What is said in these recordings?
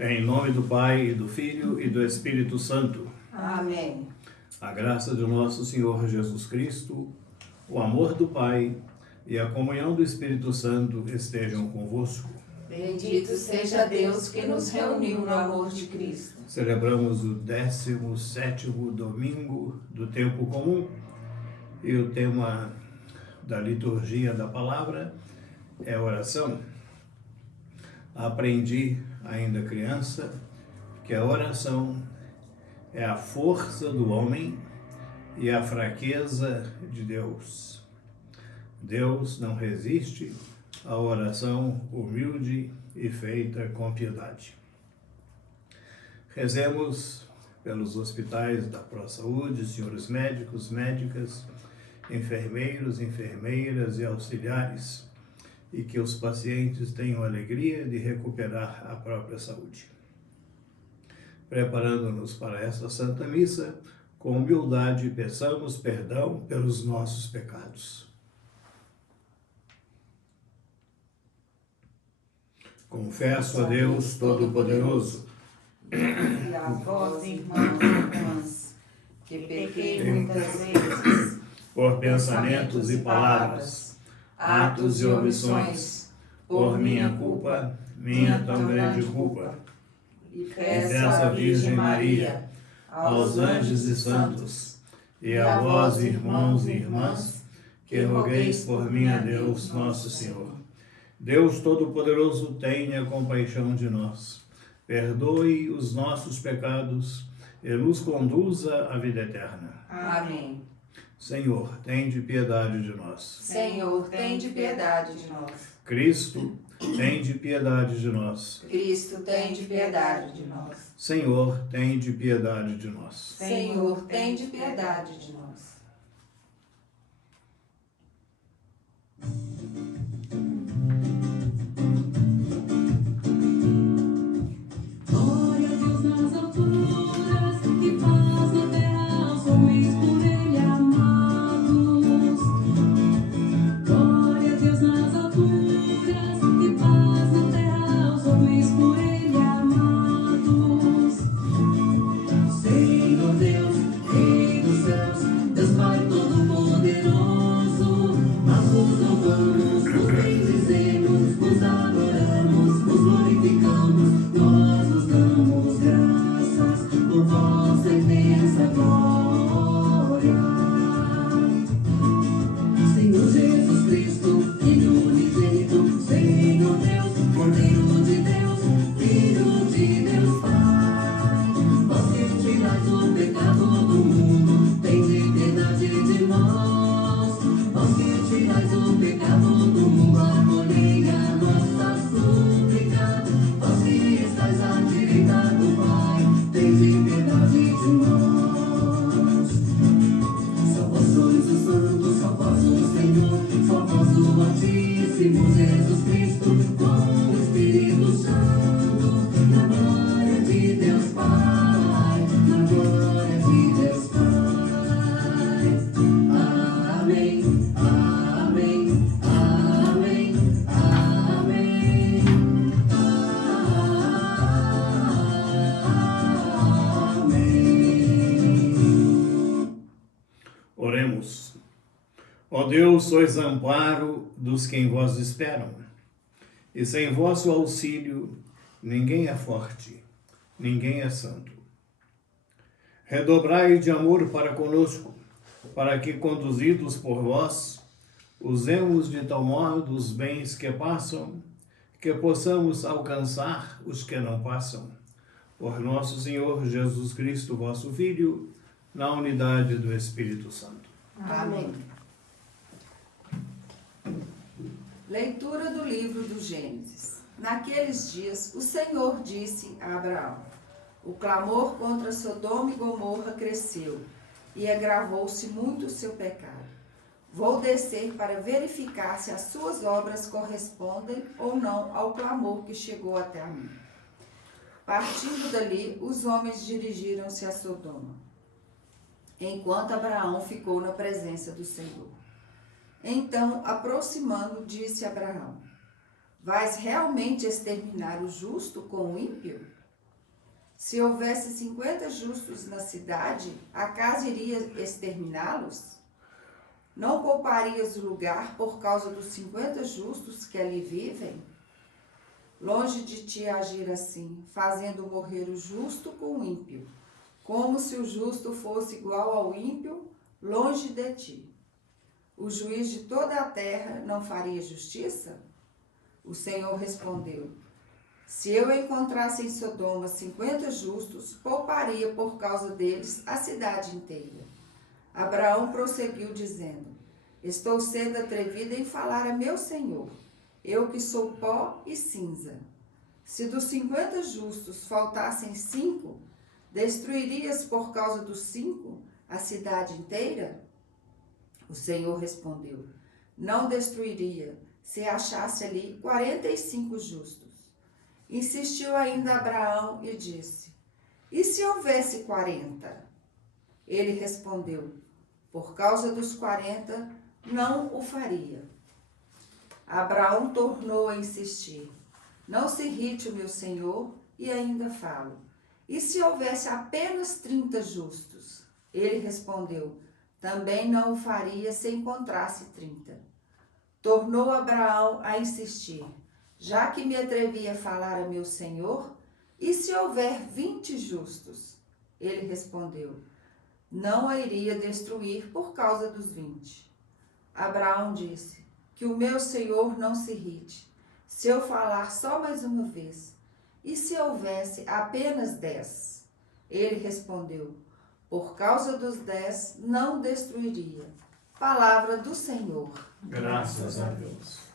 Em nome do Pai, e do Filho e do Espírito Santo. Amém. A graça do nosso Senhor Jesus Cristo, o amor do Pai e a comunhão do Espírito Santo estejam convosco. Bendito seja Deus que nos reuniu no amor de Cristo. Celebramos o 17º domingo do tempo comum e o tema da liturgia da palavra é oração. Aprendi, ainda criança, que a oração é a força do homem e a fraqueza de Deus. Deus não resiste à oração humilde e feita com piedade. Rezemos pelos hospitais da ProSaúde, senhores médicos, médicas, enfermeiros, enfermeiras e auxiliares, e que os pacientes tenham alegria de recuperar a própria saúde. Preparando-nos para esta Santa Missa, com humildade peçamos perdão pelos nossos pecados. Confesso a Deus Todo-Poderoso E a vós, irmãos e irmãs, que pequei muitas vezes, por pensamentos e palavras, atos e omissões, por minha culpa, minha tão grande culpa. e Peço à Virgem Maria, aos anjos e santos, e a vós, irmãos e irmãs, que rogueis por mim a Deus nosso Senhor. Deus Todo-Poderoso, tenha compaixão de nós, perdoe os nossos pecados e nos conduza à vida eterna. Amém. Senhor, tende piedade de nós. Senhor, tende piedade de nós. Cristo, tende piedade de nós. Cristo, tende piedade de nós. Senhor, tende piedade de nós. Senhor, tende piedade de nós. Glória a Deus nas alturas, que paz na terra aos homens por Ele amados. Glória a Deus nas alturas, que paz na terra aos homens por Ele amados. Senhor Deus, Rei dos céus, Deus Pai Todo-Poderoso, nós vos louvamos, vos bendizemos, vos adoramos, vos glorificamos, nós vos damos graças por vossa imensa glória. Senhor Jesus Cristo, Filho unigênito, Senhor Deus, Cordeiro de Deus, Filho de Deus Pai, vós que tirais o pecado do mundo, tende piedade de nós. Vós que tirais o pecado do mundo, acolhei a nossa súplica. Vós que estais à direita do Pai, tende piedade de nós. Só vós sois o Santo, só vós o Senhor, só vós o Altíssimo Jesus Cristo, com o Espírito Santo, na glória de Deus Pai, na glória de Deus Pai. Amém, amém, amém, amém, amém. Oremos. Ó Deus, sois amparo dos que em vós esperam, e sem vosso auxílio ninguém é forte, ninguém é santo. Redobrai de amor para conosco, para que, conduzidos por vós, usemos de tal modo os bens que passam, que possamos alcançar os que não passam. Por nosso Senhor Jesus Cristo, vosso Filho, na unidade do Espírito Santo. Amém. Leitura do livro do Gênesis. Naqueles dias, o Senhor disse a Abraão: o clamor contra Sodoma e Gomorra cresceu, e agravou-se muito o seu pecado. Vou descer para verificar se as suas obras correspondem ou não ao clamor que chegou até a mim. Partindo dali, os homens dirigiram-se a Sodoma, enquanto Abraão ficou na presença do Senhor. Então, aproximando, disse Abraão: vais realmente exterminar o justo com o ímpio? Se houvesse 50 justos na cidade, acaso iria exterminá-los? Não pouparias o lugar por causa dos 50 justos que ali vivem? Longe de ti agir assim, fazendo morrer o justo com o ímpio, como se o justo fosse igual ao ímpio, longe de ti. O juiz de toda a terra não faria justiça? O Senhor respondeu: se eu encontrasse em Sodoma 50 justos, pouparia por causa deles a cidade inteira. Abraão prosseguiu dizendo: estou sendo atrevida em falar a meu Senhor, eu que sou pó e cinza. Se dos 50 justos faltassem 5, destruirias por causa dos 5 a cidade inteira? O Senhor respondeu: não destruiria, se achasse ali 45 justos. Insistiu ainda Abraão e disse: e se houvesse 40? Ele respondeu: por causa dos 40, não o faria. Abraão tornou a insistir: não se irrite o meu senhor, e ainda falo: e se houvesse apenas 30 justos? Ele respondeu: também não o faria se encontrasse 30. Tornou Abraão a insistir: já que me atrevi a falar a meu senhor, e se houver 20 justos? Ele respondeu: não a iria destruir por causa dos 20. Abraão disse: que o meu senhor não se irrite, se eu falar só mais uma vez. E se houvesse apenas 10? Ele respondeu: por causa dos 10 não destruiria. Palavra do Senhor. Graças a Deus.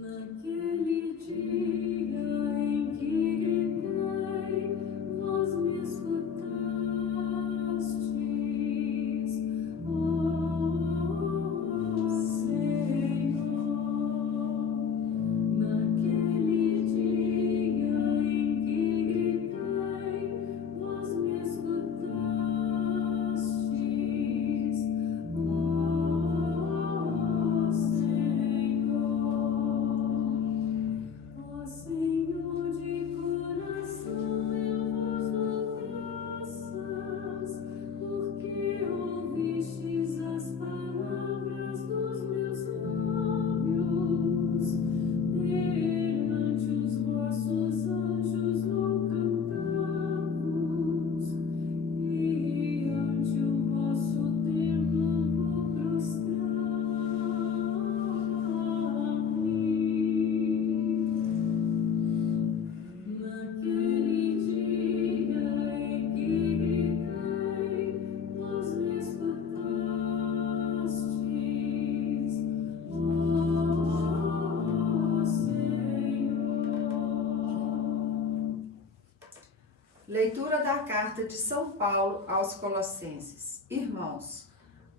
Naquele dia em que gritei, vós me escutastes, ó Senhor. Naquele dia em que gritei, vós me escutastes, ó Senhor, de coração eu vos dou graças, porque ouvistes as palavras dos meus lábios. Perante os vossos anjos vou cantar-vos, e ante o vosso templo vou prostrar-me. Naquele dia em que gritei, vós me escutastes, ó Senhor. Leitura da carta de São Paulo aos Colossenses. Irmãos,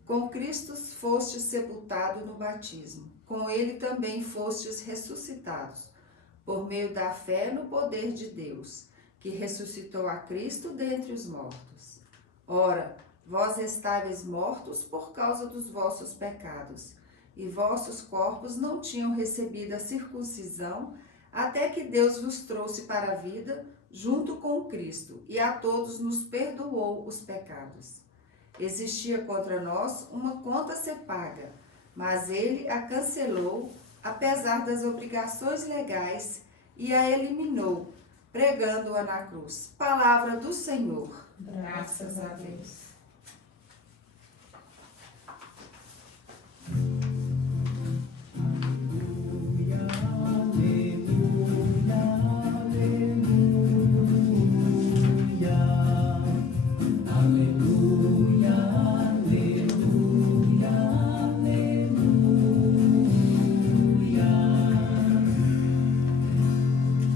com Cristo fostes sepultados no batismo, com ele também fostes ressuscitados, por meio da fé no poder de Deus, que ressuscitou a Cristo dentre os mortos. Ora, vós estáveis mortos por causa dos vossos pecados, e vossos corpos não tinham recebido a circuncisão, até que Deus vos trouxe para a vida junto com Cristo, e a todos nos perdoou os pecados. Existia contra nós uma conta a ser paga, mas ele a cancelou, apesar das obrigações legais, e a eliminou, pregando-a na cruz. Palavra do Senhor. Graças a Deus.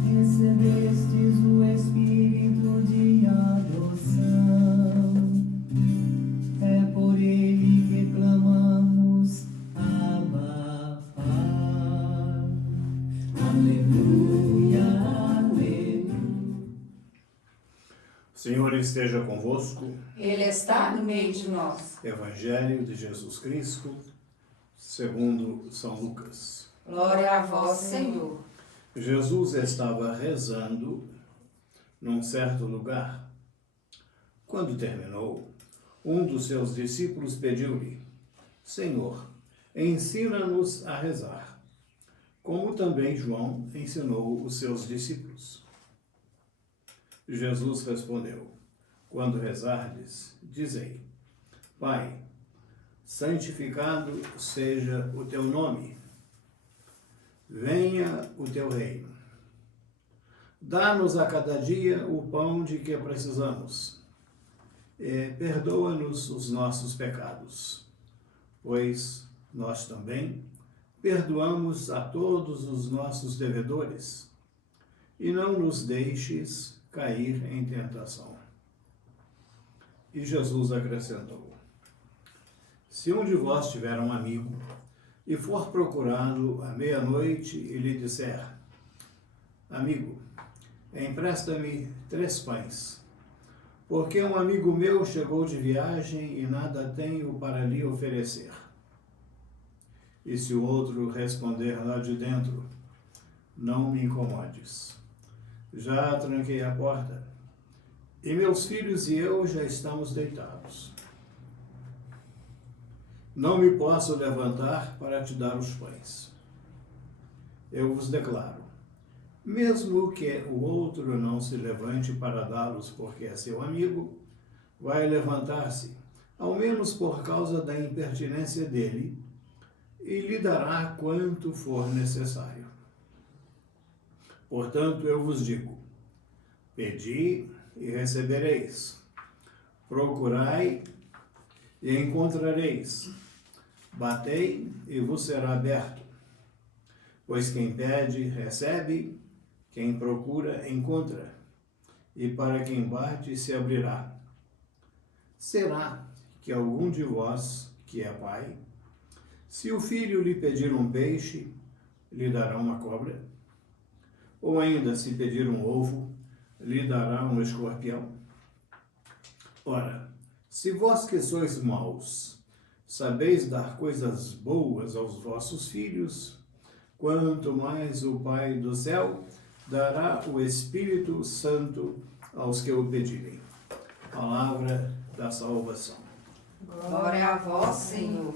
Recebestes o Espírito de adoção, esteja convosco. Ele está no meio de nós. Evangelho de Jesus Cristo, segundo São Lucas. Glória a vós, Senhor. Jesus estava rezando num certo lugar. Quando terminou, um dos seus discípulos pediu-lhe: Senhor, ensina-nos a rezar, como também João ensinou os seus discípulos. Jesus respondeu: Quando rezardes, dizei: Pai, santificado seja o teu nome. Venha o teu reino. Dá-nos a cada dia o pão de que precisamos. E perdoa-nos os nossos pecados, pois nós também perdoamos a todos os nossos devedores. E não nos deixes cair em tentação. E Jesus acrescentou: Se um de vós tiver um amigo e for procurá-lo à meia-noite e lhe disser: Amigo, empresta-me 3 pães, porque um amigo meu chegou de viagem e nada tenho para lhe oferecer. E se o outro responder lá de dentro: Não me incomodes, já tranquei a porta, e meus filhos e eu já estamos deitados. Não me posso levantar para te dar os pães. Eu vos declaro, mesmo que o outro não se levante para dá-los porque é seu amigo, vai levantar-se, ao menos por causa da impertinência dele, e lhe dará quanto for necessário. Portanto, eu vos digo: pedi e recebereis, procurai e encontrareis, batei e vos será aberto. Pois quem pede, recebe, quem procura, encontra, e para quem bate, se abrirá. Será que algum de vós, que é pai, se o filho lhe pedir um peixe, lhe dará uma cobra? Ou ainda, se pedir um ovo, lhe dará um escorpião? Ora, se vós que sois maus, sabeis dar coisas boas aos vossos filhos, quanto mais o Pai do céu dará o Espírito Santo aos que o pedirem. Palavra da salvação. Glória a vós, Senhor.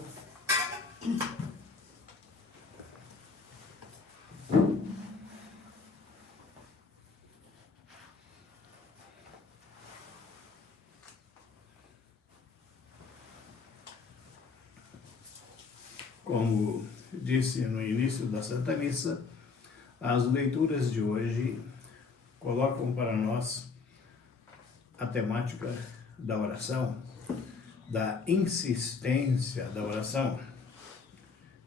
Como disse no início da Santa Missa, as leituras de hoje colocam para nós a temática da oração, da insistência da oração,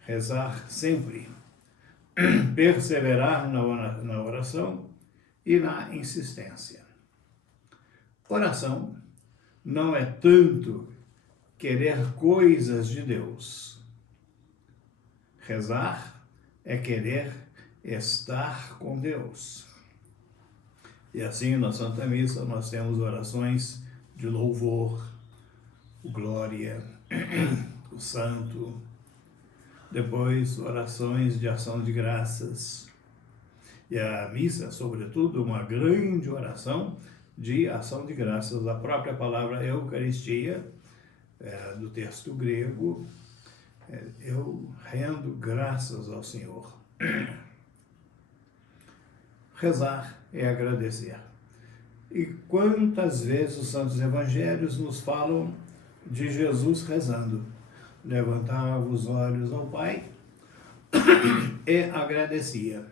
rezar sempre, perseverar na oração e na insistência. Oração não é tanto querer coisas de Deus. Rezar é querer estar com Deus. E assim, na Santa Missa, nós temos orações de louvor, o glória, o santo, depois orações de ação de graças. E a missa, sobretudo, uma grande oração de ação de graças. A própria palavra Eucaristia, do texto grego, eu rendo graças ao Senhor. Rezar é agradecer. E quantas vezes os santos evangelhos nos falam de Jesus rezando: levantava os olhos ao Pai e agradecia.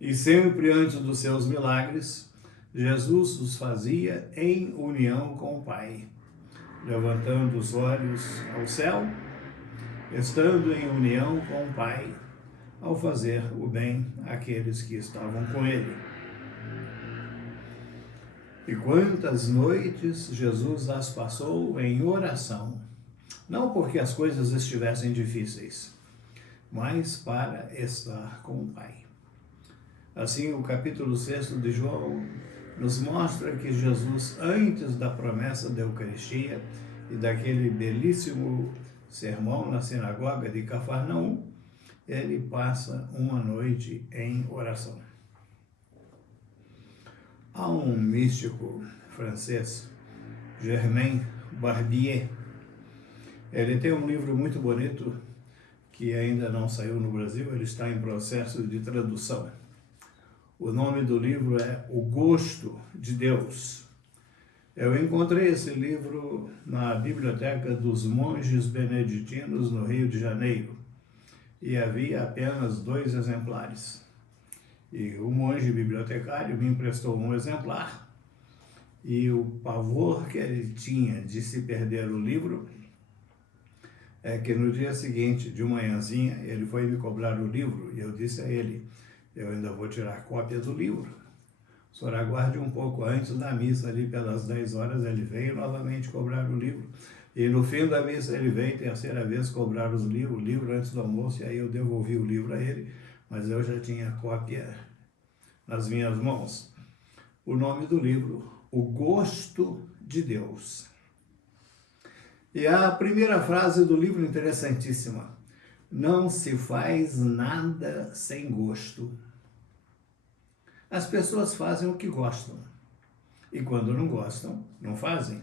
E sempre antes dos seus milagres, Jesus os fazia em união com o Pai, levantando os olhos ao céu, estando em união com o Pai, ao fazer o bem àqueles que estavam com Ele. E quantas noites Jesus as passou em oração, não porque as coisas estivessem difíceis, mas para estar com o Pai. Assim, o capítulo 6 de João nos mostra que Jesus, antes da promessa da Eucaristia e daquele belíssimo sermão na sinagoga de Cafarnaum, ele passa uma noite em oração. Há um místico francês, Germain Barbier. Ele tem um livro muito bonito que ainda não saiu no Brasil, ele está em processo de tradução. O nome do livro é O Gosto de Deus. Eu encontrei esse livro na biblioteca dos monges beneditinos no Rio de Janeiro e havia apenas 2 exemplares. E o monge bibliotecário me emprestou um exemplar e o pavor que ele tinha de se perder o livro é que no dia seguinte, de manhãzinha, ele foi me cobrar o livro e eu disse a ele: eu ainda vou tirar cópia do livro. O senhor aguarde um pouco antes da missa, ali pelas 10 horas, ele veio novamente cobrar o livro. E no fim da missa ele veio, terceira vez, cobrar o livro antes do almoço, e aí eu devolvi o livro a ele, mas eu já tinha cópia nas minhas mãos. O nome do livro, O Gosto de Deus. E a primeira frase do livro interessantíssima: não se faz nada sem gosto. As pessoas fazem o que gostam. E quando não gostam, não fazem.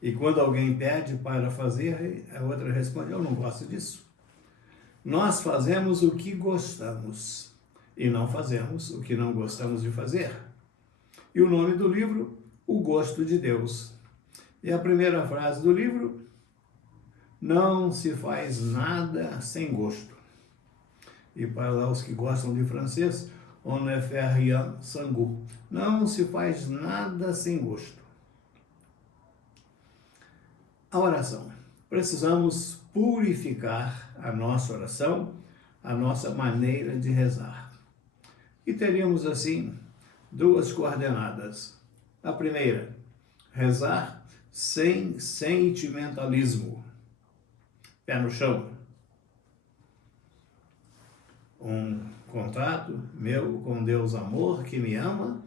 E quando alguém pede para fazer, a outra responde: eu não gosto disso. Nós fazemos o que gostamos e não fazemos o que não gostamos de fazer. E o nome do livro, O Gosto de Deus. E a primeira frase do livro: não se faz nada sem gosto. E para os que gostam de francês, on ne fait rien sans goût. Não se faz nada sem gosto. A oração. Precisamos purificar a nossa oração, a nossa maneira de rezar. E teríamos, assim, 2 coordenadas. A primeira, rezar sem sentimentalismo. Pé no chão. Um contato meu com Deus amor, que me ama,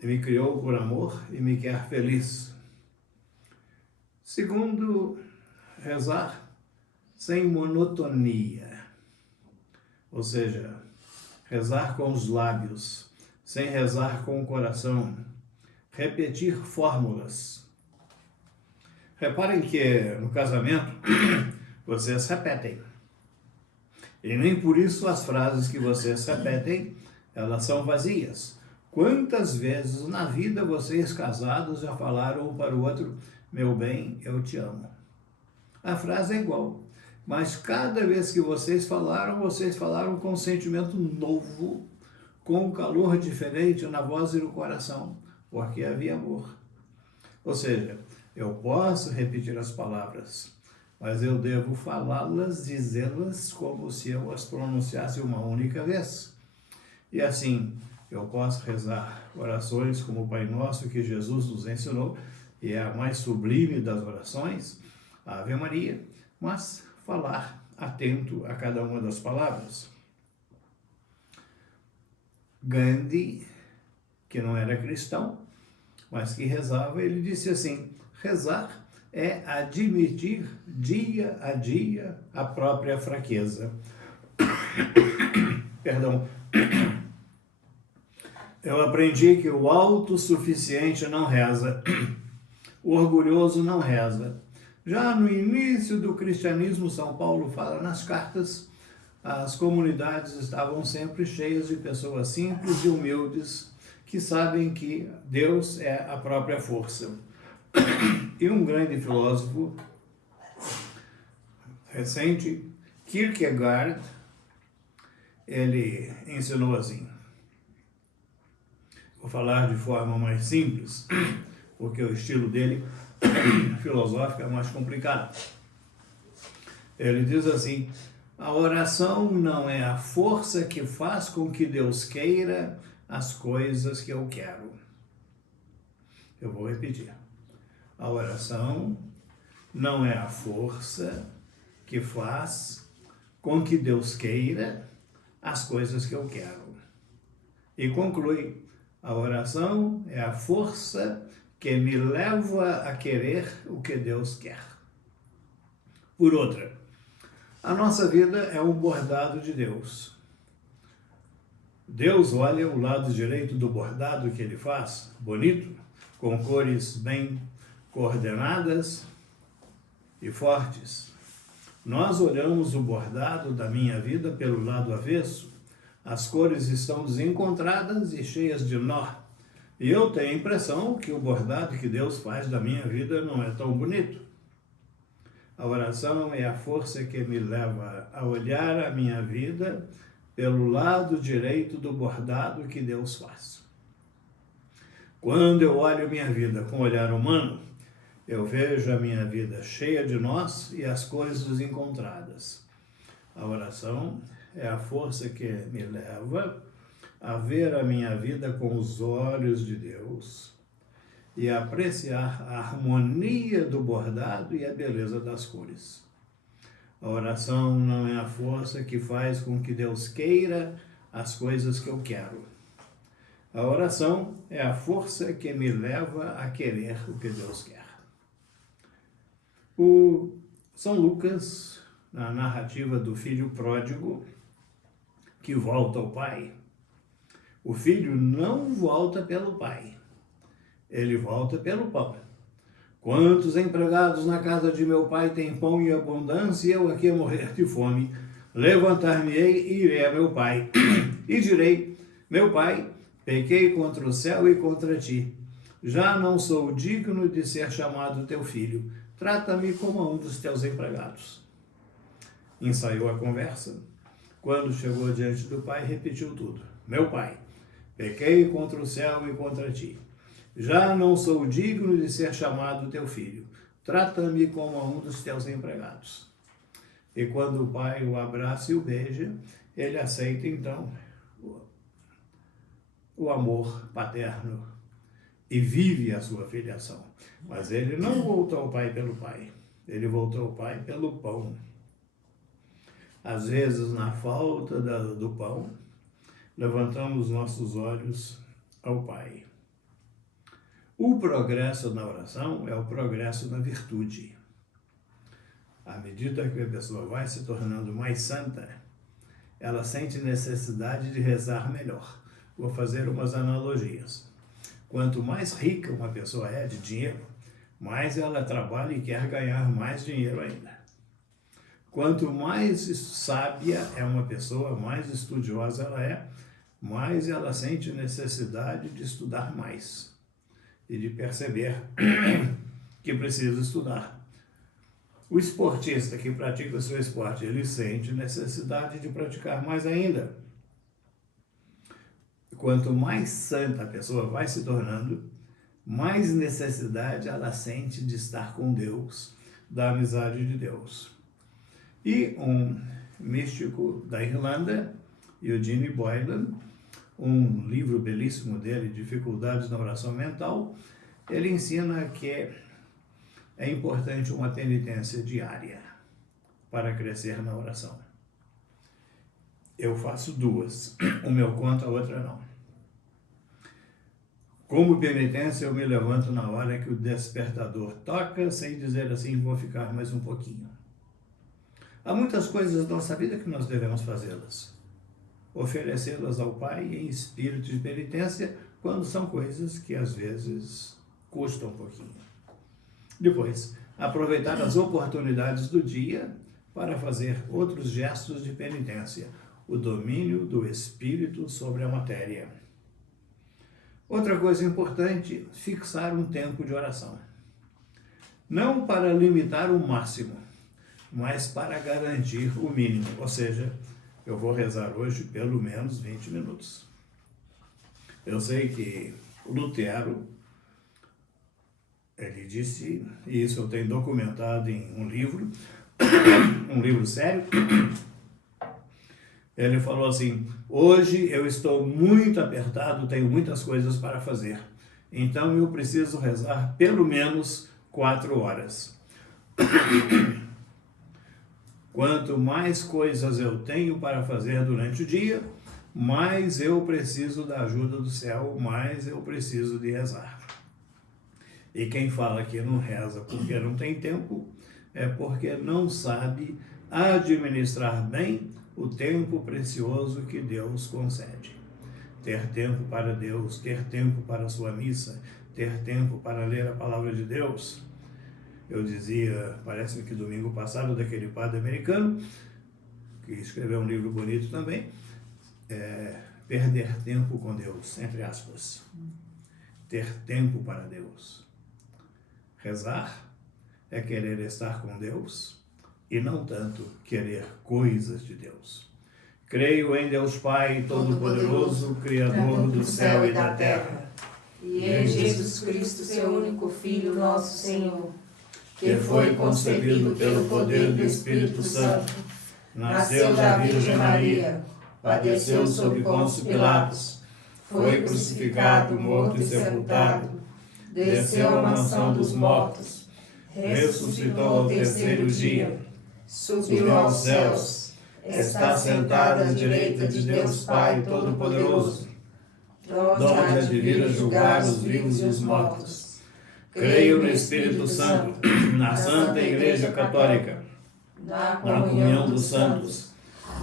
e me criou por amor e me quer feliz. Segundo, rezar sem monotonia, ou seja, rezar com os lábios, sem rezar com o coração, repetir fórmulas. Reparem que no casamento vocês repetem. E nem por isso as frases que vocês repetem, elas são vazias. Quantas vezes na vida vocês casados já falaram um para o outro: meu bem, eu te amo. A frase é igual, mas cada vez que vocês falaram com um sentimento novo, com um calor diferente na voz e no coração, porque havia amor. Ou seja, eu posso repetir as palavras, mas eu devo falá-las, dizê-las como se eu as pronunciasse uma única vez. E assim, eu posso rezar orações como o Pai Nosso que Jesus nos ensinou, e é a mais sublime das orações, a Ave Maria, mas falar atento a cada uma das palavras. Gandhi, que não era cristão, mas que rezava, ele disse assim: rezar é admitir dia a dia a própria fraqueza. Perdão. Eu aprendi que o autossuficiente não reza, o orgulhoso não reza. Já no início do cristianismo, São Paulo fala nas cartas, as comunidades estavam sempre cheias de pessoas simples e humildes que sabem que Deus é a própria força. E um grande filósofo recente, Kierkegaard, ele ensinou assim. Vou falar de forma mais simples, porque o estilo dele filosófico é mais complicado. Ele diz assim: a oração não é a força que faz com que Deus queira as coisas que eu quero. Eu vou repetir. A oração não é a força que faz com que Deus queira as coisas que eu quero. E conclui: A oração é a força que me leva a querer o que Deus quer. Por outra, a nossa vida é um bordado de Deus. Deus olha o lado direito do bordado que ele faz, bonito, com cores bem coordenadas e fortes. Nós olhamos o bordado da minha vida pelo lado avesso. As cores estão desencontradas e cheias de nó. E eu tenho a impressão que o bordado que Deus faz da minha vida não é tão bonito. A oração é a força que me leva a olhar a minha vida pelo lado direito do bordado que Deus faz. Quando eu olho minha vida com olhar humano, eu vejo a minha vida cheia de nós e as cores desencontradas. A oração é a força que me leva a ver a minha vida com os olhos de Deus e a apreciar a harmonia do bordado e a beleza das cores. A oração não é a força que faz com que Deus queira as coisas que eu quero. A oração é a força que me leva a querer o que Deus quer. O São Lucas, na narrativa do filho pródigo que volta ao pai, o filho não volta pelo pai, ele volta pelo pão. Quantos empregados na casa de meu pai têm pão em abundância e eu aqui a morrer de fome? Levantar-me-ei e irei a meu pai e direi: meu pai, pequei contra o céu e contra ti. Já não sou digno de ser chamado teu filho. Trata-me como a um dos teus empregados. Ensaiou a conversa. Quando chegou diante do pai, repetiu tudo. Meu pai, pequei contra o céu e contra ti. Já não sou digno de ser chamado teu filho. Trata-me como a um dos teus empregados. E quando o pai o abraça e o beija, ele aceita então o amor paterno e vive a sua filiação. Mas ele não voltou ao pai pelo pai, ele voltou ao pai pelo pão. Às vezes, na falta do pão, levantamos nossos olhos ao pai. O progresso na oração é o progresso na virtude. À medida que a pessoa vai se tornando mais santa, ela sente necessidade de rezar melhor. Vou fazer umas analogias. Quanto mais rica uma pessoa é de dinheiro, mais ela trabalha e quer ganhar mais dinheiro ainda. Quanto mais sábia é uma pessoa, mais estudiosa ela é, mais ela sente necessidade de estudar mais e de perceber que precisa estudar. O esportista que pratica o seu esporte, ele sente necessidade de praticar mais ainda. Quanto mais santa a pessoa vai se tornando, mais necessidade ela sente de estar com Deus, da amizade de Deus. E um místico da Irlanda, Eugene Boylan, um livro belíssimo dele, Dificuldades na Oração Mental, ele ensina que é importante uma penitência diária para crescer na oração. Eu faço duas, uma eu conto, a outra não. Como penitência, eu me levanto na hora que o despertador toca, sem dizer assim, vou ficar mais um pouquinho. Há muitas coisas da nossa vida que nós devemos fazê-las. Oferecê-las ao Pai em espírito de penitência, quando são coisas que às vezes custam um pouquinho. Depois, aproveitar as oportunidades do dia para fazer outros gestos de penitência, o domínio do espírito sobre a matéria. Outra coisa importante, fixar um tempo de oração. Não para limitar o máximo, mas para garantir o mínimo. Ou seja, eu vou rezar hoje pelo menos 20 minutos. Eu sei que Lutero, ele disse, e isso eu tenho documentado em um livro, um livro sério, ele falou assim: hoje eu estou muito apertado, tenho muitas coisas para fazer, então eu preciso rezar pelo menos 4 horas. Quanto mais coisas eu tenho para fazer durante o dia, mais eu preciso da ajuda do céu, mais eu preciso de rezar. E quem fala que não reza porque não tem tempo, é porque não sabe administrar bem o tempo precioso que Deus concede. Ter tempo para Deus, ter tempo para a sua missa, ter tempo para ler a palavra de Deus. Eu dizia, parece que domingo passado, daquele padre americano, que escreveu um livro bonito também, perder tempo com Deus, entre aspas. Ter tempo para Deus. Rezar é querer estar com Deus e não tanto querer coisas de Deus. Creio em Deus Pai Todo-Poderoso, Criador do céu e da terra, e em Jesus Cristo, seu único Filho, nosso Senhor, que foi concebido pelo poder do Espírito Santo, nasceu da Virgem Maria, padeceu sob Pôncio Pilatos, foi crucificado, morto e sepultado, desceu à mansão dos mortos, ressuscitou ao terceiro dia, subiu aos céus, está sentado à direita de Deus Pai Todo-Poderoso, donde há de vir a julgar os vivos e os mortos. Creio no Espírito Santo, na Santa Igreja Católica, na comunhão dos santos,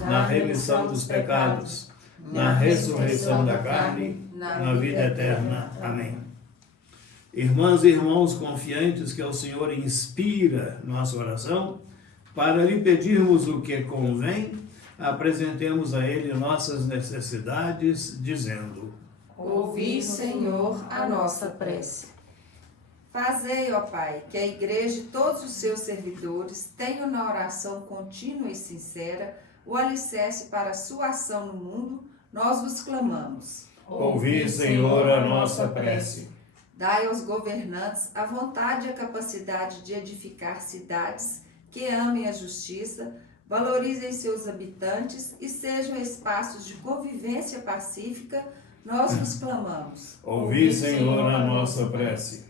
na remissão dos pecados, na ressurreição da carne, na vida eterna. Amém. Irmãs e irmãos confiantes que o Senhor inspira nossa oração, para lhe pedirmos o que convém, apresentemos a Ele nossas necessidades, dizendo: ouvi, Senhor, a nossa prece. Fazei, ó Pai, que a Igreja e todos os seus servidores tenham na oração contínua e sincera o alicerce para a sua ação no mundo, nós vos clamamos. Ouvi, Senhor, a nossa prece. Dai aos governantes a vontade e a capacidade de edificar cidades que amem a justiça, valorizem seus habitantes e sejam espaços de convivência pacífica, nós vos clamamos. Ouvi, Senhor, a nossa prece.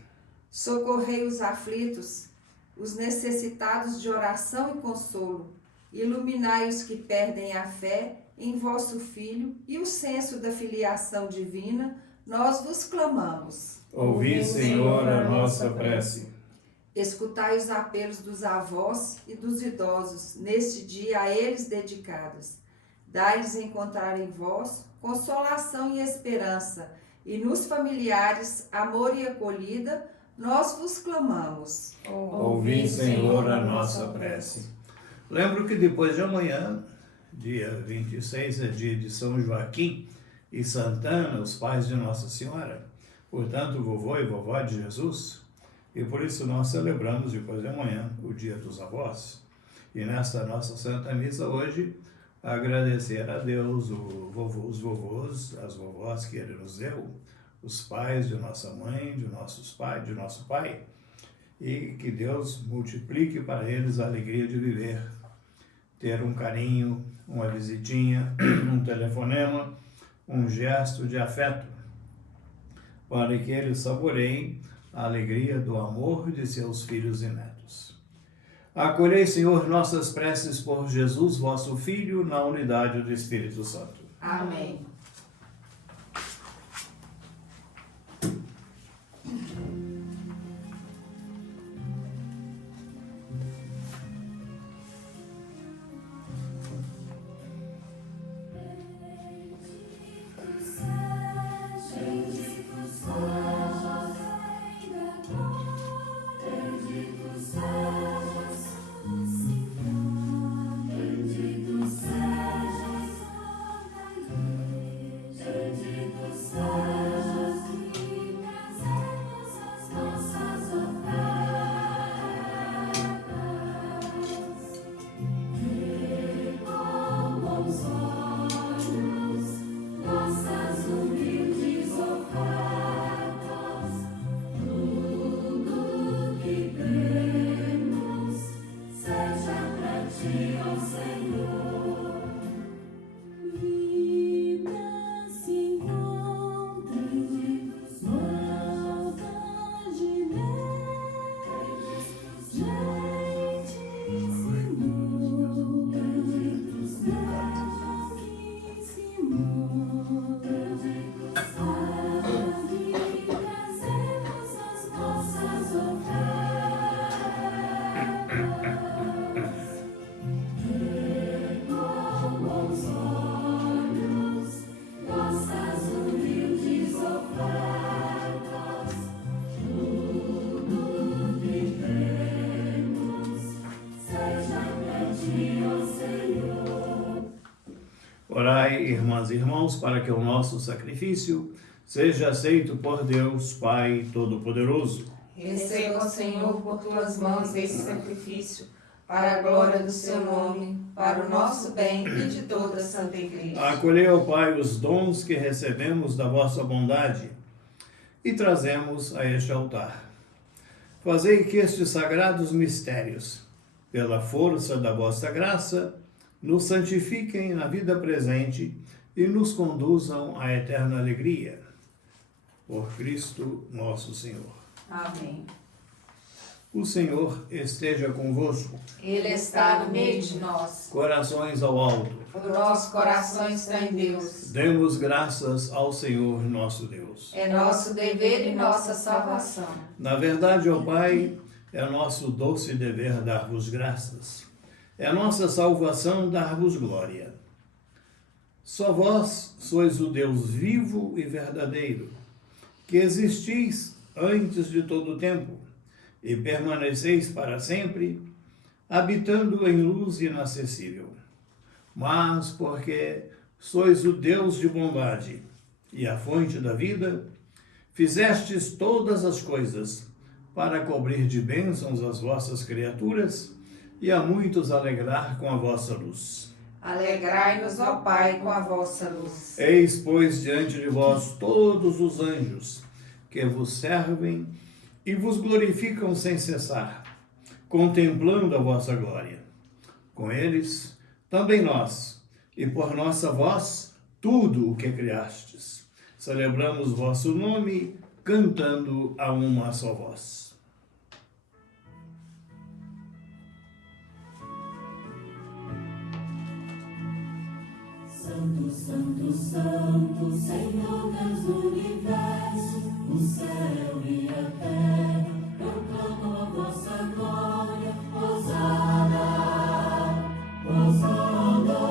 Socorrei os aflitos, os necessitados de oração e consolo. Iluminai os que perdem a fé em vosso Filho e o senso da filiação divina, nós vos clamamos. Ouvi, Senhor, a nossa prece. Escutai os apelos dos avós e dos idosos, neste dia a eles dedicados. Dai-lhes encontrar em vós consolação e esperança, e nos familiares amor e acolhida, nós vos clamamos. Ouvi, Senhor, a nossa prece. Lembro que depois de amanhã, dia 26, é dia de São Joaquim e Santana, os pais de Nossa Senhora, portanto, vovô e vovó de Jesus, e por isso nós celebramos depois de amanhã o dia dos avós. E nesta nossa Santa Missa hoje, agradecer a Deus os vovôs, as vovós que Ele nos deu, os pais de nossa mãe, de nosso pai, e que Deus multiplique para eles a alegria de viver, ter um carinho, uma visitinha, um telefonema, um gesto de afeto, para que eles saboreiem a alegria do amor de seus filhos e netos. Acolhei, Senhor, nossas preces por Jesus, vosso Filho, na unidade do Espírito Santo. Amém. Orai, irmãs e irmãos, para que o nosso sacrifício seja aceito por Deus, Pai Todo-Poderoso. Receba, Senhor, por tuas mãos esse sacrifício, para a glória do seu nome, para o nosso bem e de toda a Santa Igreja. Acolhei, ó Pai, os dons que recebemos da vossa bondade e trazemos a este altar. Fazei que estes sagrados mistérios, pela força da vossa graça, nos santifiquem na vida presente e nos conduzam à eterna alegria. Por Cristo nosso Senhor. Amém. O Senhor esteja convosco. Ele está no meio de nós. Corações ao alto. O nosso coração está em Deus. Demos graças ao Senhor nosso Deus. É nosso dever e nossa salvação. Na verdade, ó Pai, é nosso doce dever dar-vos graças. É nossa salvação dar-vos glória. Só vós sois o Deus vivo e verdadeiro, que existis antes de todo o tempo e permaneceis para sempre, habitando em luz inacessível. Mas porque sois o Deus de bondade e a fonte da vida, fizestes todas as coisas para cobrir de bênçãos as vossas criaturas e a muitos alegrar com a vossa luz. Alegrai-nos, ó Pai, com a vossa luz. Eis, pois, diante de vós todos os anjos que vos servem e vos glorificam sem cessar, contemplando a vossa glória. Com eles, também nós, e por nossa voz, tudo o que criastes. Celebramos vosso nome, cantando a uma só voz. Santo, Santo, Santo, Senhor Deus do universo, o céu e a terra proclamam a vossa glória. Hosana, Hosana,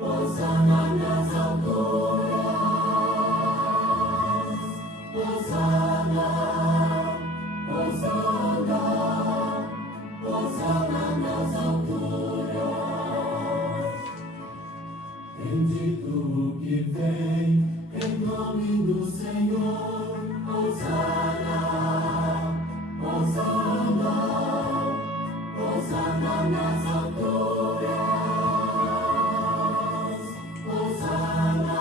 Hosana nas alturas. Hosana, Hosana, Hosana nas alturas. Bendito o que vem, em nome do Senhor. Hosana, Hosana, Hosana nas alturas. Hosana,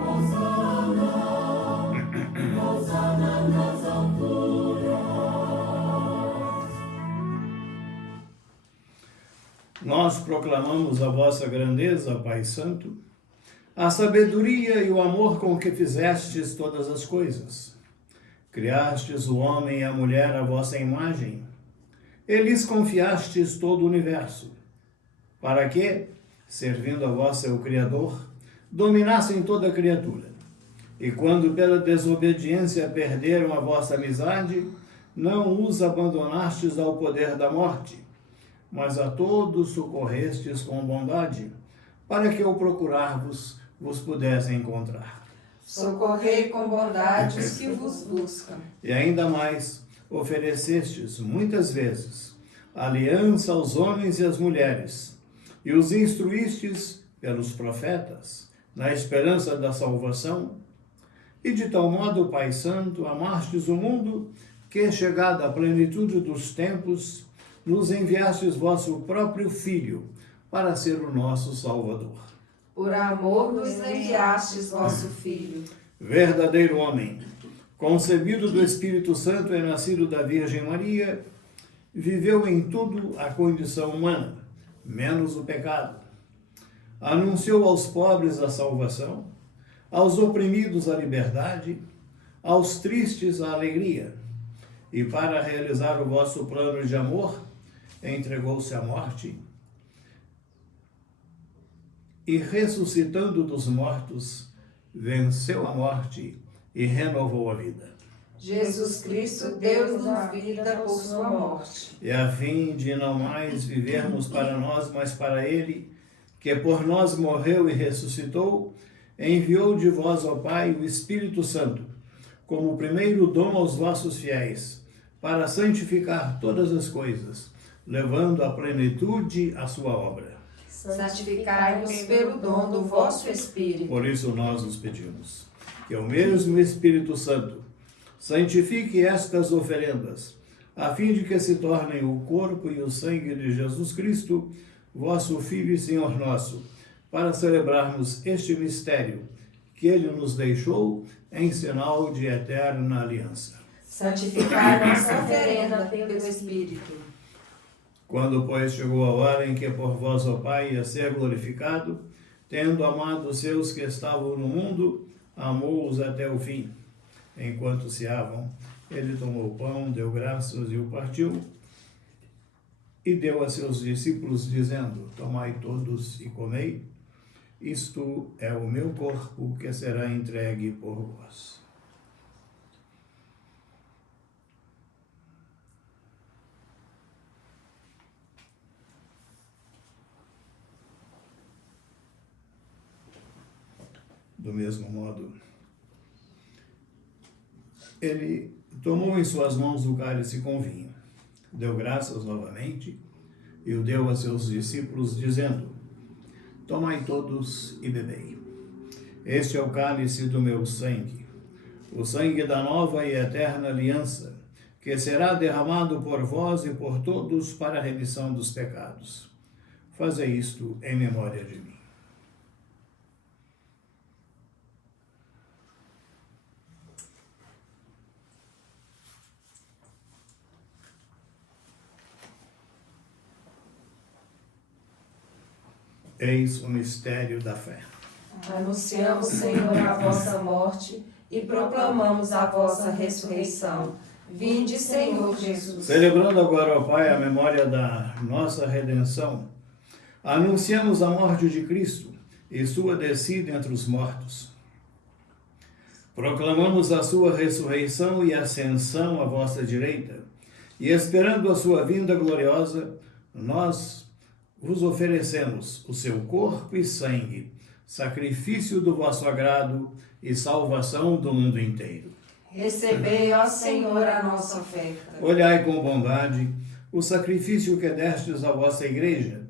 Hosana, Hosana nas alturas. Nós proclamamos a vossa grandeza, Pai Santo, a sabedoria e o amor com que fizestes todas as coisas. Criastes o homem e a mulher à vossa imagem, e lhes confiastes todo o universo, para que, servindo a vós, seu Criador, dominassem toda a criatura. E quando pela desobediência perderam a vossa amizade, não os abandonastes ao poder da morte, mas a todos socorrestes com bondade, para que ao procurar-vos, vos pudessem encontrar. Socorrei com bondade os que vos buscam. E ainda mais, oferecestes muitas vezes aliança aos homens e às mulheres, e os instruístes pelos profetas, na esperança da salvação, e de tal modo, Pai Santo, amastes o mundo, que, chegada à plenitude dos tempos, nos enviastes vosso próprio Filho, para ser o nosso Salvador. Por amor nos enviastes vosso Filho. Verdadeiro homem, concebido do Espírito Santo e nascido da Virgem Maria, viveu em tudo a condição humana, menos o pecado. Anunciou aos pobres a salvação, aos oprimidos a liberdade, aos tristes a alegria. E para realizar o vosso plano de amor, entregou-se à morte e, ressuscitando dos mortos, venceu a morte e renovou a vida. Jesus Cristo deu-nos a vida por sua morte. E a fim de não mais vivermos para nós, mas para Ele, que por nós morreu e ressuscitou, enviou de vós, ó Pai, o Espírito Santo, como o primeiro dom aos vossos fiéis, para santificar todas as coisas, levando à plenitude a sua obra. santificai-nos pelo dom do vosso Espírito. Por isso nós os pedimos, que o mesmo Espírito Santo santifique estas oferendas, a fim de que se tornem o corpo e o sangue de Jesus Cristo, vosso Filho e Senhor nosso, para celebrarmos este mistério que Ele nos deixou em sinal de eterna aliança. Santificai nossa oferenda pelo Espírito. Quando, pois, chegou a hora em que por vós, ó Pai, ia ser glorificado, tendo amado os seus que estavam no mundo, amou-os até o fim. Enquanto ceavam, ele tomou o pão, deu graças e o partiu, e deu a seus discípulos, dizendo: tomai todos e comei, isto é o meu corpo que será entregue por vós. Do mesmo modo, ele tomou em suas mãos o cálice com vinho, deu graças novamente e o deu a seus discípulos, dizendo: tomai todos e bebei. Este é o cálice do meu sangue, o sangue da nova e eterna aliança, que será derramado por vós e por todos para a remissão dos pecados. Fazei isto em memória de mim. Eis o mistério da fé. Anunciamos, Senhor, a vossa morte e proclamamos a vossa ressurreição. Vinde, Senhor Jesus. Celebrando agora, ó Pai, a memória da nossa redenção, anunciamos a morte de Cristo e sua descida entre os mortos. Proclamamos a sua ressurreição e ascensão à vossa direita, e esperando a sua vinda gloriosa, nós vos oferecemos o seu corpo e sangue, sacrifício do vosso agrado e salvação do mundo inteiro. Recebei, ó Senhor, a nossa oferta. Olhai com bondade o sacrifício que destes à vossa igreja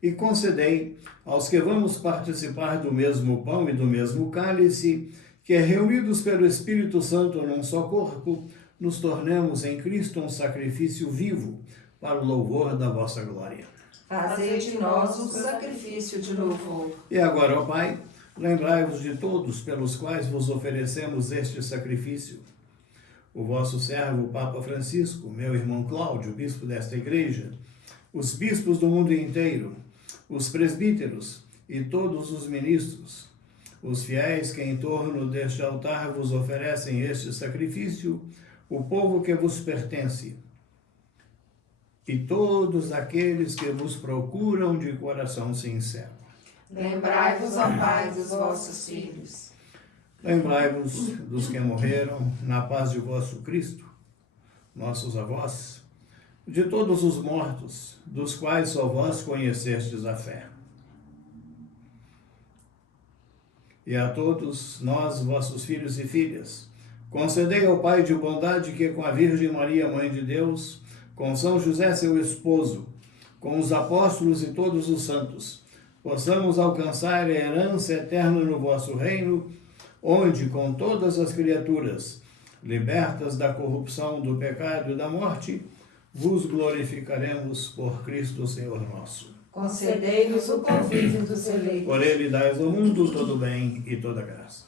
e concedei aos que vamos participar do mesmo pão e do mesmo cálice, que, reunidos pelo Espírito Santo num só corpo, nos tornemos em Cristo um sacrifício vivo para o louvor da vossa glória. Fazei de nós um sacrifício de louvor. E agora, ó Pai, lembrai-vos de todos pelos quais vos oferecemos este sacrifício. O vosso servo, o Papa Francisco, meu irmão Cláudio, bispo desta igreja, os bispos do mundo inteiro, os presbíteros e todos os ministros, os fiéis que em torno deste altar vos oferecem este sacrifício, o povo que vos pertence, e todos aqueles que vos procuram de coração sincero. Lembrai-vos, ó Pai, dos vossos filhos. Lembrai-vos dos que morreram na paz de vosso Cristo, nossos avós, de todos os mortos, dos quais só vós conhecestes a fé. E a todos nós, vossos filhos e filhas, concedei ao Pai de bondade que, com a Virgem Maria, Mãe de Deus, com São José, seu esposo, com os apóstolos e todos os santos, possamos alcançar a herança eterna no vosso reino, onde, com todas as criaturas, libertas da corrupção, do pecado e da morte, vos glorificaremos por Cristo, Senhor nosso. Concedei-nos o convívio dos eleitos. Por ele dais ao mundo todo bem e toda graça.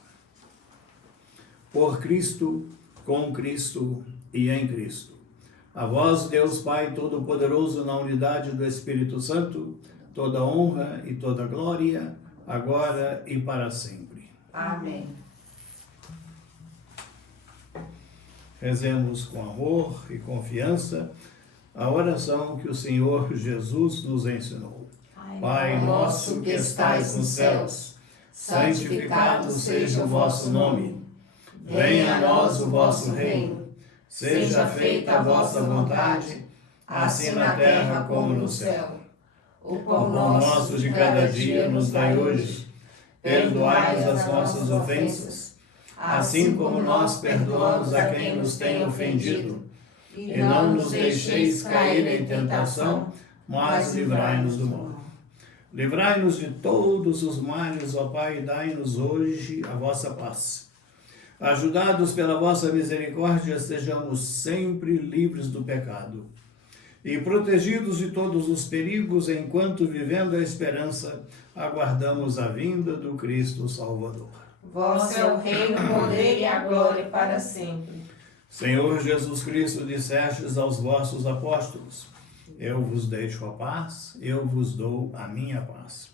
Por Cristo, com Cristo e em Cristo. A vós, Deus Pai Todo-Poderoso, na unidade do Espírito Santo, toda honra e toda glória, agora e para sempre. Amém. Rezemos com amor e confiança a oração que o Senhor Jesus nos ensinou. Pai nosso que estais nos céus, santificado seja o vosso nome. Venha a nós o vosso reino. Seja feita a vossa vontade, assim na terra como no céu. O pão nosso de cada dia nos dai hoje. Perdoai-nos as nossas ofensas, assim como nós perdoamos a quem nos tem ofendido. E não nos deixeis cair em tentação, mas livrai-nos do mal. Livrai-nos de todos os males, ó Pai, e dai-nos hoje a vossa paz. Ajudados pela vossa misericórdia, sejamos sempre livres do pecado e protegidos de todos os perigos, enquanto, vivendo a esperança, aguardamos a vinda do Cristo Salvador. Vosso é o reino, o poder e a glória para sempre. Senhor Jesus Cristo, dissestes aos vossos apóstolos: eu vos deixo a paz, eu vos dou a minha paz.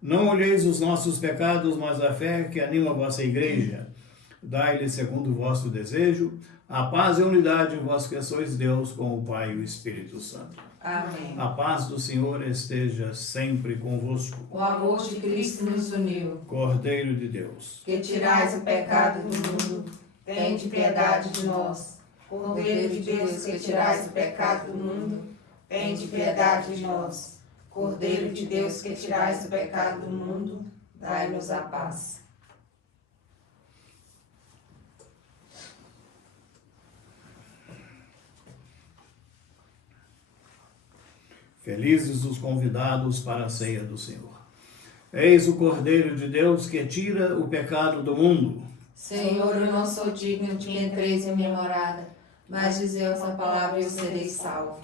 Não olheis os nossos pecados, mas a fé que anima a vossa igreja. Dai-lhe, segundo o vosso desejo, a paz e a unidade em vós que sois Deus, com o Pai e o Espírito Santo. Amém. A paz do Senhor esteja sempre convosco. O amor de Cristo nos uniu. Cordeiro de Deus, Que tirais o pecado do mundo, tende piedade de nós. Cordeiro de Deus, que tirais o pecado do mundo, tende piedade de nós. Cordeiro de Deus, que tirais o pecado do mundo, dai-nos a paz. felizes os convidados para a ceia do Senhor. Eis o Cordeiro de Deus que tira o pecado do mundo. Senhor, eu não sou digno de que entreis em minha morada, mas dizei-vos a palavra e eu serei salvo.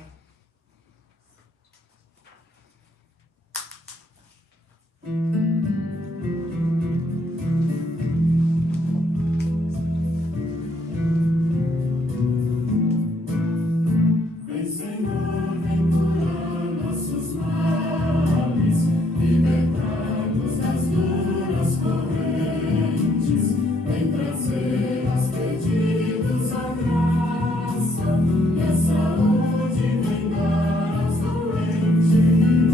Vem, Senhor, vem curar nossos males, libertar-nos das duras correntes, vem trazer aos perdidos a graça e a saúde, vem dar aos doentes.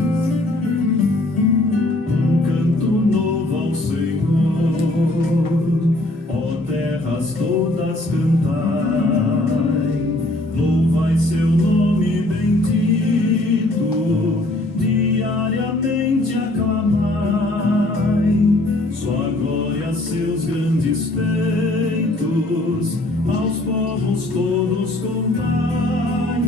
Um canto novo ao Senhor, ó terras todas cantai, louvai seu nome bendito, diariamente aclamai, sua glória, seus grandes feitos, aos povos todos contai.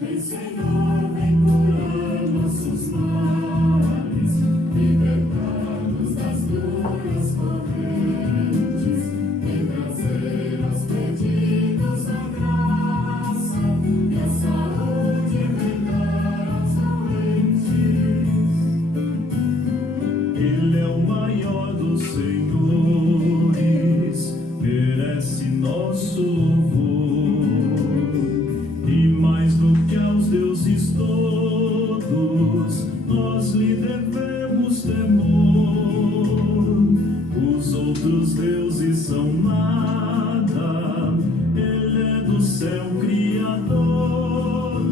Vem, Senhor, vem curar nossos males, libertar-nos das duras correntes, vem trazer aos perdidos a graça e a saúde, vem dar aos doentes. Ele é o maior dos senhores, merece nosso louvor, e mais do que aos deuses todos, nós lhe devemos temor. Os outros deuses são nada, ele é do céu criador.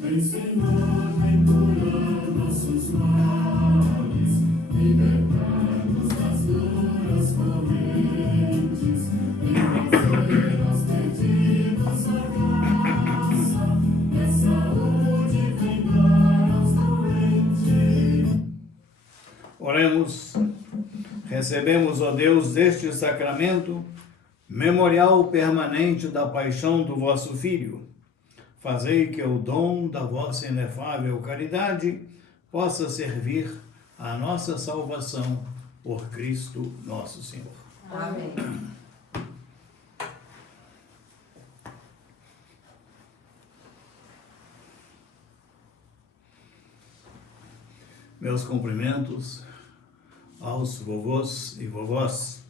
Vem, Senhor, vem curar nossos males, libertar-nos das duras correntes, vem trazer aos perdidos a graça e a saúde, vem dar aos doentes. Oremos. Recebemos, ó Deus, deste sacramento, memorial permanente da paixão do vosso Filho. Fazei que o dom da vossa inefável caridade possa servir à nossa salvação por Cristo nosso Senhor. Amém. Meus cumprimentos aos vovôs e vovós.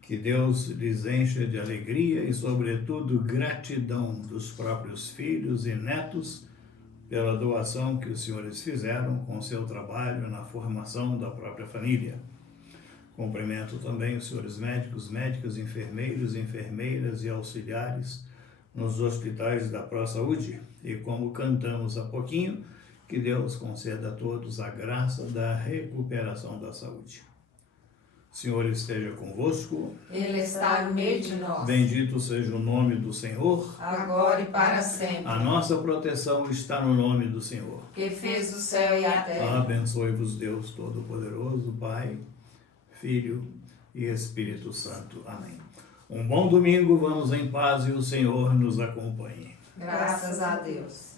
Que Deus lhes encha de alegria e, sobretudo, gratidão dos próprios filhos e netos pela doação que os senhores fizeram com seu trabalho na formação da própria família. Cumprimento também os senhores médicos, médicas, enfermeiros, enfermeiras e auxiliares nos hospitais da ProSaúde. E como cantamos há pouquinho, que Deus conceda a todos a graça da recuperação da saúde. O Senhor esteja convosco. Ele está no meio de nós, Bendito seja o nome do Senhor. agora e para sempre, A nossa proteção está no nome do Senhor. que fez o céu e a terra. Abençoe-vos Deus Todo-Poderoso, Pai, Filho e Espírito Santo. Amém. Um bom domingo, vamos em paz e o Senhor nos acompanhe. Graças a Deus.